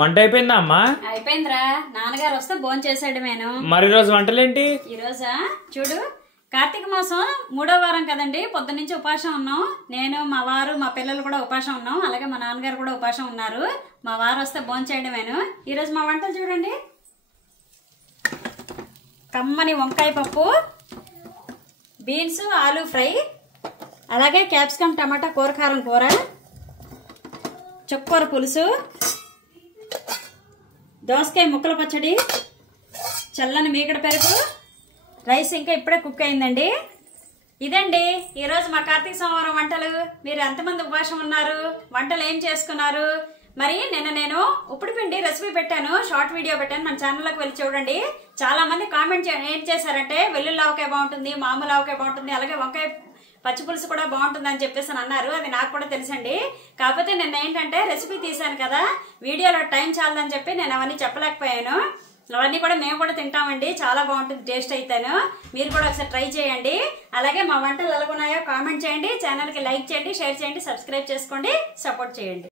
వంట అయిపోయిందా అమ్మా? అయిపోయిందిరా. నాన్నగారు వస్తే భోజనం చేసాడు. నేను మరి రోజు వంటలేంటి? ఈ రోజా చూడు, కార్తీక మాసం 3వ వారం కదండి. పొద్దు నుంచి ఉపాసం ఉన్నాం. నేను, మా వారు, మా పిల్లలు కూడా ఉపాసం ఉన్నాం. అలాగే మా నాన్నగారు కూడా ఉపాసం ఉన్నారు. మా వారు వస్తే భోజనం చేయడమేను. ఈరోజు మా వంటలు చూడండి. కమ్మని వంకాయ పప్పు, బీన్స్ ఆలు ఫ్రై, అలాగే క్యాప్సికమ్ టమాటా కూరకారం కూర, చుక్కకూర పులుసు, దోసకాయ ముక్కల పచ్చడి, చల్లని మీగడ పెరుగు, రైస్ ఇంకా ఇప్పుడే కుక్ అయిందండి. ఇదండి ఈరోజు మా కార్తీక సోమవారం వంటలు. మీరు ఎంతమంది ఉపవాసం ఉన్నారు? వంటలు ఏం చేసుకున్నారు? మరి నేను ఉప్పుడు పిండి రెసిపీ పెట్టాను, షార్ట్ వీడియో పెట్టాను. మన ఛానల్లోకి వెళ్ళి చూడండి. చాలా మంది కామెంట్ ఏం చేశారంటే వెల్లుల్లి ఆవకాయ బాగుంటుంది, మామూలు ఆవకాయ బాగుంటుంది, అలాగే వంకాయ పచ్చి పులుసు కూడా బాగుంటుంది అని చెప్పేసి అన్నారు. అది నాకు కూడా తెలుసండి. కాకపోతే నేను ఏంటంటే రెసిపీ తీసాను కదా, వీడియోలో టైం చాలదని చెప్పి నేను అవన్నీ చెప్పలేకపోయాను. అవన్నీ కూడా మేము కూడా తింటామండి. చాలా బాగుంటుంది టేస్ట్ అయితేను. మీరు కూడా ఒకసారి ట్రై చేయండి. అలాగే మా వంటలు ఎలాగున్నాయో కామెంట్ చేయండి. ఛానల్కి లైక్ చేయండి, షేర్ చేయండి, సబ్స్క్రైబ్ చేసుకోండి, సపోర్ట్ చేయండి.